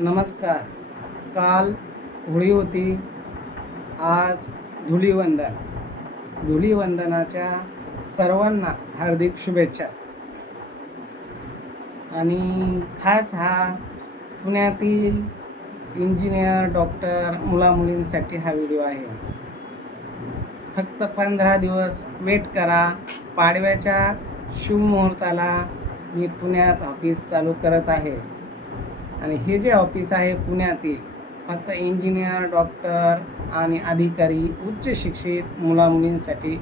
नमस्कार. काल होळी होती. आज धुलीवंदन. धुलीवंदनाच्या सर्वांना हार्दिक शुभेच्छा. आणि खास हा पुण्यातील इंजिनियर डॉक्टर मुलामुलींसाठी हा व्हिडिओ आहे. फक्त पंधरा दिवस वेट करा. पाडव्याच्या शुभमुहूर्ताला मी पुण्यात ऑफिस चालू करत आहे. आणि हे जे ऑफिस आहे पुण्यातील फक्त इंजिनियर डॉक्टर आणि अधिकारी उच्च शिक्षित मुलामुलींसाठी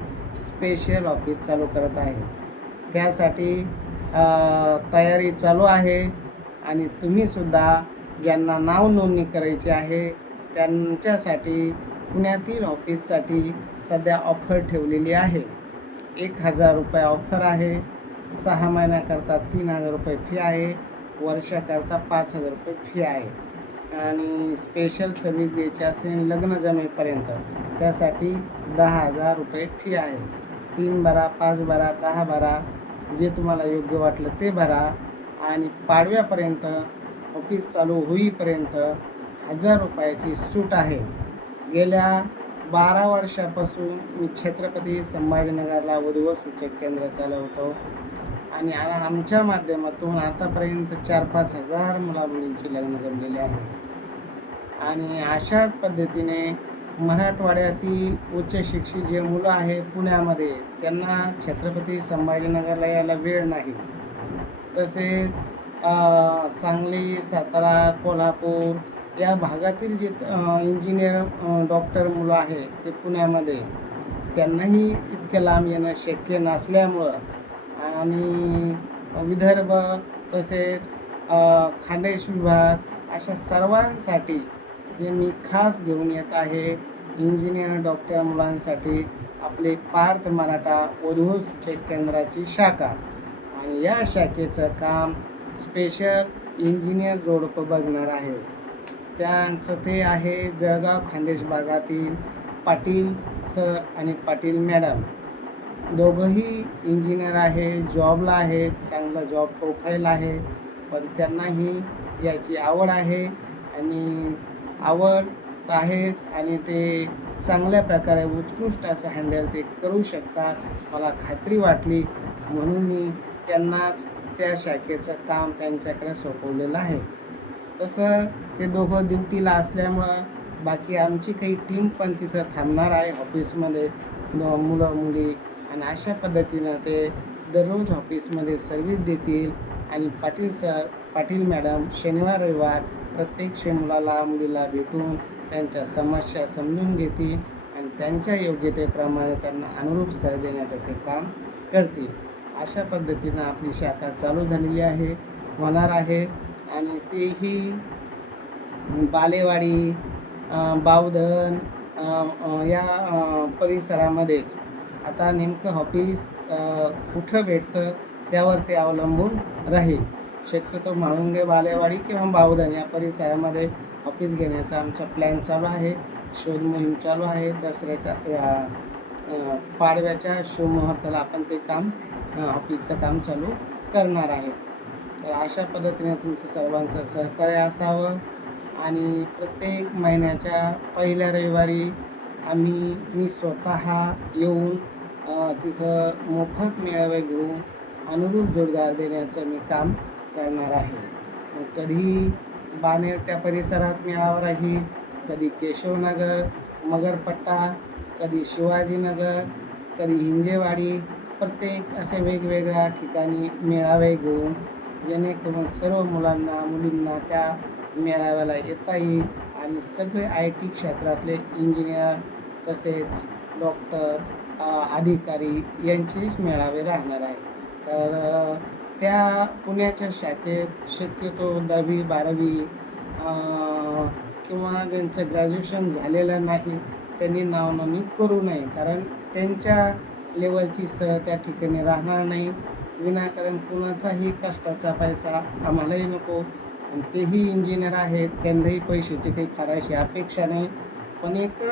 स्पेशल ऑफिस चालू करत आहे. त्यासाठी तयारी चालू आहे आणि तुम्हीसुद्धा ज्यांना नाव नोंदणी करायची आहे त्यांच्यासाठी पुण्यातील ऑफिससाठी सध्या ऑफर ठेवलेली आहे. एक हजार रुपये ऑफर आहे सहा महिन्याकरता तीन हजार रुपये फी आहे. वर्षाकरता पाच हजार रुपये फी आहे. आणि स्पेशल सर्व्हिस द्यायची असेल लग्न जमेपर्यंत त्यासाठी दहा हजार रुपये फी आहे. तीन भरा पाच भरा दहा भरा जे तुम्हाला योग्य वाटलं ते भरा. आणि पाडव्यापर्यंत ऑफिस चालू होईपर्यंत हजार रुपयाची सूट आहे. गेल्या बारा वर्षापासून मी छत्रपती संभाजीनगरला वधूवर सूचक केंद्र चालवतो. आणि आमच्या माध्यमातून आतापर्यंत चार पाच हजार मुला मुलींची लग्न जमलेली आहे. आणि अशाच पद्धतीने मराठवाड्यातील उच्च शिक्षित जे मुलं आहेत पुण्यामध्ये त्यांना छत्रपती संभाजीनगरला यायला वेळ नाही. तसेच सांगली सातारा कोल्हापूर या भागातील जे इंजिनियर डॉक्टर मुलं आहेत ते पुण्यामध्ये त्यांनाही इतक्या लांब येणं शक्य नसल्यामुळं आणि विदर्भ तसेच खानदेश विभाग अशा सर्वांसाठी जे मी खास घेऊन येत आहे इंजिनियर डॉक्टर मुलांसाठी आपले पार्थ मराठा वधू सूचक केंद्राची शाखा. आणि या शाखेचं काम स्पेशल इंजिनियर जोडपं बघणार आहे. त्यांचं ते आहे जळगाव खानदेश भागातील पाटील सर आणि पाटील मॅडम. दोघंही इंजिनियर आहे जॉबला आहे चांगला जॉब प्रोफाईल आहे. पण त्यांनाही याची आवड आहे आणि आवड तर आहेच आणि ते चांगल्या प्रकारे उत्कृष्ट असं हँडल ते करू शकतात. मला खात्री वाटली. म्हणून मी त्यांनाच त्या शाखेचं काम त्यांच्याकडे सोपवलेलं आहे. तसं ते दोघं ड्युटीला असल्यामुळं बाकी आमची काही टीम पण तिथं थांबणार आहे ऑफिसमध्ये मुलं मुली आणि अशा पद्धतीनं ते दररोज ऑफिसमध्ये सर्व्हिस देतील. आणि पाटील सर पाटील मॅडम शनिवार रविवार प्रत्येक मुलाला मुलीला भेटून त्यांच्या समस्या समजून घेतील आणि त्यांच्या योग्यतेप्रमाणे त्यांना अनुरूप स्थळ देण्याचं ते काम करतील. अशा पद्धतीनं आपली शाखा चालू झालेली आहे होणार आहे. आणि तेही बालेवाडी बावधन या परिसरामध्येच आता नेमकं ऑफिस कुठं भेटतं त्यावर ते अवलंबून राहील. शक्यतो म्हाळुंगे बालेवाडी किंवा बावधन या परिसरामध्ये ऑफिस घेण्याचा आमचा प्लॅन चालू आहे. शोध मोहीम चालू आहे. दसऱ्याच्या या पाडव्याच्या शिवमुहूर्ताला आपण ते काम ऑफिसचं काम चालू करणार आहे. तर अशा पद्धतीने तुमचं सर्वांचं सहकार्य असावं. आणि प्रत्येक महिन्याच्या पहिल्या रविवारी आम्ही मी स्वतः येऊन तिथं मोफत मेळावे घेऊन अनुरूप जोडदार देण्याचं मी काम करणार आहे. कधी बानेर त्या परिसरात मेळावा राहील कधी केशवनगर मगरपट्टा कधी शिवाजीनगर कधी हिंजेवाडी प्रत्येक असे वेगवेगळ्या ठिकाणी मेळावे घेऊन जेणेकरून सर्व मुलांना मुलींना त्या मेळाव्याला येता येईल आणि सगळे आय टी क्षेत्रातले इंजिनियर तसेच डॉक्टर अधिकारी यांचेच मेळावे राहणार आहे तर त्या पुण्याच्या शाखेत शक्यतो दहावी बारावी किंवा ज्यांचं ग्रॅज्युएशन झालेलं नाही त्यांनी नावनोंदणी करू नये. कारण त्यांच्या लेवलची स्थळं त्या ठिकाणी राहणार नाही. विनाकारण कुणाचाही कष्टाचा पैसा आम्हालाही नको. आणि तेही इंजिनियर आहेत त्यांनाही पैशाची काही फार अपेक्षा नाही. पण एक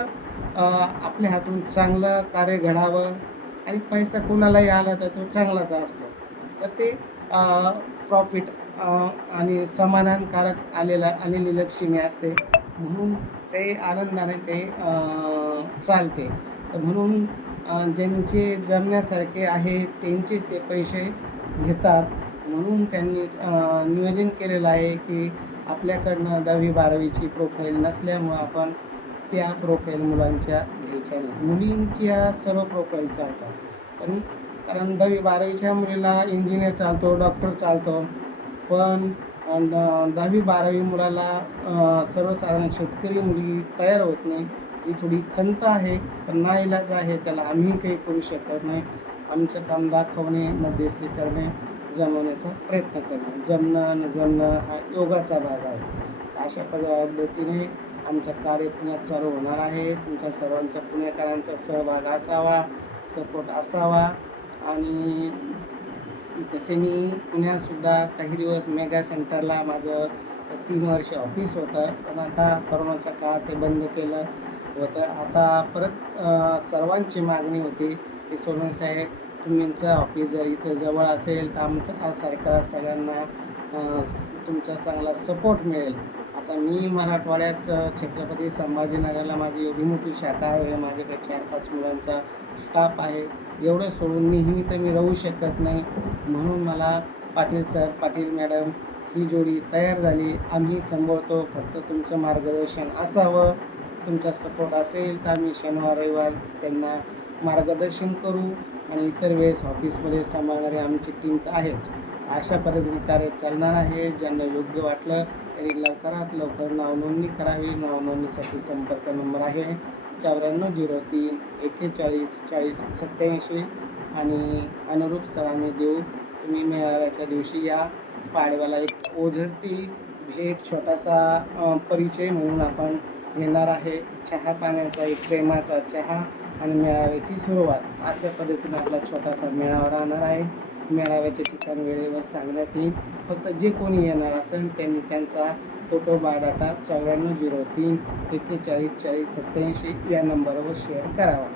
आपल्या हातून चांगलं कार्य घडावं आणि पैसा कोणालाही आला तर तो चांगलाच असतो. तर ते प्रॉफिट आणि समाधानकारक आलेला आलेली लक्ष्मी असते. म्हणून ते आनंदाने ते चालते. तर म्हणून ज्यांचे जमण्यासारखे आहे त्यांचेच ते पैसे घेतात. म्हणून त्यांनी नियोजन केलेलं आहे की आपल्याकडनं दहावी बारावीची प्रोफाईल नसल्यामुळं आपण त्या प्रोफाईल मुलांच्या घ्यायच्या नाही. मुलींच्या सर्व प्रोफाईल चालतात. पण कारण दहावी बारावीच्या मुलीला इंजिनियर चालतो डॉक्टर चालतो. पण दहावी बारावी मुलाला सर्वसाधारण शेतकरी मुली तयार होत नाही. ही थोडी खंत आहे पण ना इलाज आहे त्याला आम्ही काही करू शकत नाही. आमचं काम दाखवणे मध्यस्थी करणे जमवण्याचा प्रयत्न करणे. जमणं न जमणं हा योगाचा भाग आहे. अशा पद्धतीने आमच्या कार्य पुण्यात चालू होणार आहे. तुमच्या सर्वांच्या पुणेकरांचा सहभाग असावा सपोर्ट असावा. आणि तसे मी पुण्यातसुद्धा काही दिवस मेगा सेंटरला माझं तीन वर्ष ऑफिस होतं. पण आता करोनाच्या काळात ते बंद केलं होतं. आता परत सर्वांची मागणी होती की सोनवणे साहेब तुमचं ऑफिस जर इथं जवळ असेल तर आमच्या सारख्या सगळ्यांना तुमचा चांगला सपोर्ट मिळेल. आता मी मराठवाड्यात छत्रपती संभाजीनगरला माझी एवढी मोठी शाखा आहे माझ्याकडे चार पाच मुलांचा स्टाफ आहे. एवढं सोडून नेहमी तर मी राहू शकत नाही. म्हणून मला पाटील सर पाटील मॅडम ही जोडी तयार झाली. आम्ही संभवतो फक्त तुमचं मार्गदर्शन असावं. तुमचा सपोर्ट असेल तर आम्ही शनिवार रविवार त्यांना मार्गदर्शन करू. आणि इतर वेळेस ऑफिसमध्ये सांभाळणारी आमची टीम तर आहेच. अशा पद्धतीने कार्य चालणार आहे. ज्यांना योग्य वाटलं त्यांनी लवकरात लवकर नावनोंदणी करावी. नावनोंदणीसाठी संपर्क नंबर आहे चौऱ्याण्णव झिरो तीन एक्केचाळीस चाळीस सत्याऐंशी आणि अनुरूप स्थळ आम्ही देऊ. तुम्ही मेळाव्याच्या दिवशी या. पाडव्याला एक ओझरती भेट छोटासा परिचय म्हणून आपण घेणार आहे. चहा पाण्याचा एक प्रेमाचा चहा. आणि मेळाव्याची सुरुवात. अशा पद्धतीने आपला छोटासा मेळावा राहणार आहे. मेळाव्याचे ठिकाण वेळेवर सांगण्यात येईल. फक्त जे कोणी येणार असेल त्यांनी त्यांचा फोटो बायोडाटा चौऱ्याण्णव झिरो तीन एक्केचाळीस चाळीस सत्याऐंशी या नंबरवर शेअर करावा.